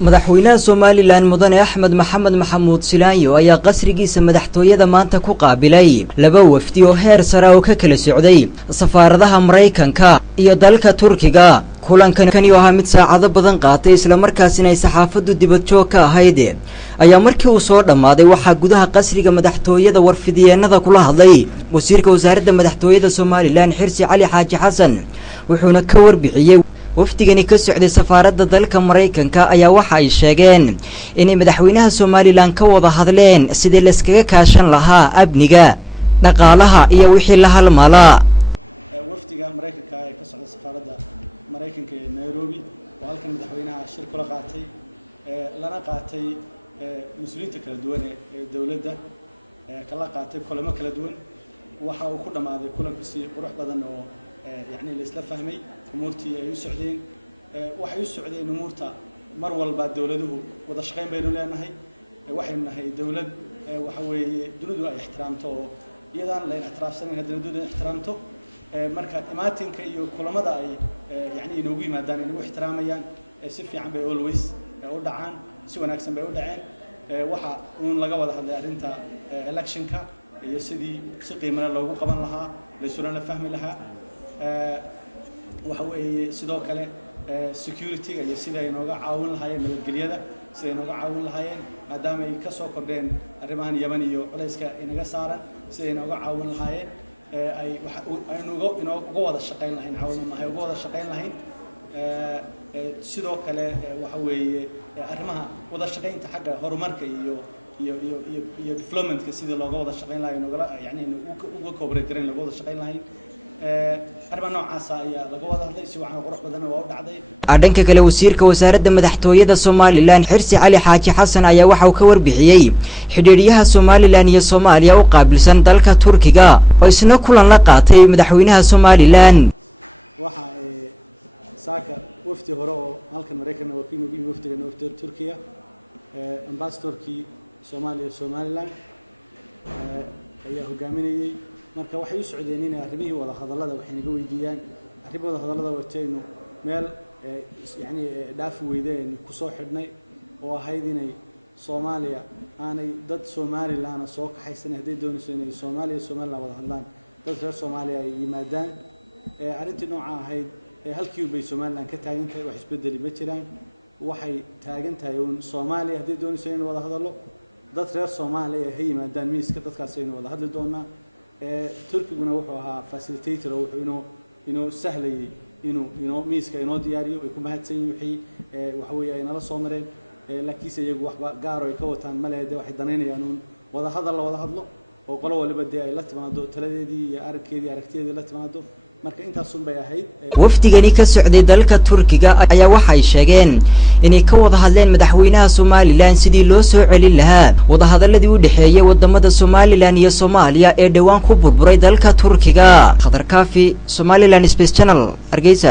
madaxweynaha Somaliland mudane Axmed Maxamed Maxamuud Silaanyo ayaa qasrigiisa madaxtooyada maanta ku qaabilay laba wafdi oo heer sare oo ka kala socday safaaradaha Mareykanka iyo dalka Turkiga. kulankani oo ahaa mid saacado badan qaatay isla markaasina ay saxaafadu dibad joog ka ahayd ayaa markii uu soo dhamaaday waxa gudaha qasriga madaxtooyada warfidiyeenada kula hadlay wasiirka wasaaradda madaxtooyada Somaliland Xirsi Cali Xaaji Xasan wuxuuna ka warbixiyay wafdigani ka socday safaaradda dalka Mareykanka ayaa waxa ay sheegeen in madaxweynaha Somaliland ka wada hadleen sidii la iskaga kaashan lahaa amniga dhaqaalaha iyo wixii la halmala. wafdiga Mareykanka ee ka socda safaaradda Mareykanka ee Nairobi oo halkan madaxweynaha shir kula qaatay lana qaatay mas'uuliyiinta kala duwan ee dawladda kala qaatay kulamo kala duwan waxa uu ku dhamaaday kulanku si qurux badan oo يعني الإسلام فهمي أمورتي يسعدين وحيسعدين أمورتا مر والبا دولته وضشقين بينه لأنه هي واحد من هي دولة وحوي دولته احترامته يدان لين احتراف سنة هذا دولته احترامته مركز إماتين كي كل مدى يعني نوجي مدان إنه احتراميا يعني سفي عم بيقول ويس ودعان سوى ناكسن بيودعان وحا ونلقى هذا أنت election كا يسدي سقي من اللي هو قبل لها لسورنا فهم لها وحوي sidoo kale security iyo sida ay nooga caawin lahaayeen nabadgelyada sida ay nooga caawin lahaayeen maadaama ay ka soo kordheen arrimahan Yemen iyo culayska inaga saaran sida ay nooga caawin lahaayeen ay inooga wada shaqeyn lahayn caawinaha uga wada shaqeyn lahayn sidoo kale waxa weeye arrimaha wada shaqeynta xagga horumarka iyo development ka sida looga wada shaqeyn lahayn nooga yani uga cooperate gareyn looga wada shaqeyn lahayn dhanka kale wasiirka wasaaradda madaxtooyada Somaliland Xirsi Cali Xaaji Xasan ayaa waxa uu ka warbixiyay xidhiidhiyaha Somaliland iyo Soomaaliya oo qaabilsan dalka Turkiga oo isna kulan la qaatay madaxweynaha Somaliland waxa saaka wafdi hore oo halkan Mareykanka oo qiimo wafdiga Turkiga ambassadorkii Somaliland ayaa hogaaminayay marka waxay u socdeen in arrimaha wada hadallada waxay naga weydiiyaan arrimaha wada hadallada watayno meel yani dhaaf weydeen ku soo xidhnay oo ahayd inay Soomaaliya aanay dad Somaliland soo kaxaysan haday doonayso inay Somaliland wada hadlaan dad reer Soomaaliya ay yimaadaan arrintii nooca ahayd halkii bay Somaliland ka taagan tahay wax isbedel ma jiraan waxay taagan tahay Soomaaliya haday doonayso inay wada hadallo dad reer Soomaaliya ay yimaadaan miiska dadkaas ay wada hadli doonaan Turkiguna wuxuu ahaa facilitator oo wuxuu inoo sahlayay inuu miiska inoo diyaariyo ay ku mahadsan yihiin waxa weeye ay nala soo mareen laakiin iyagu waxba gaar ay ka wataan maleede waxay daneynayaan wada hadlo oo qolo waliba ay la timaado taladeedii iyo aragtideedii la timaado marka intaas bay ahayd wafdigani ka socday dalka Turkiga ayaa waxay sheegeen inay ka wada hadleen madaxweynaha Somaliland sidii loo soo celin lahaa wada hadaladii u dhaxeeyay wadamada Somaliland iyo Soomaaliya ee dhawaan ku burburay dalka Turkiga. Khadar Kaafi, Somaliland Space Channel, Hargeysa.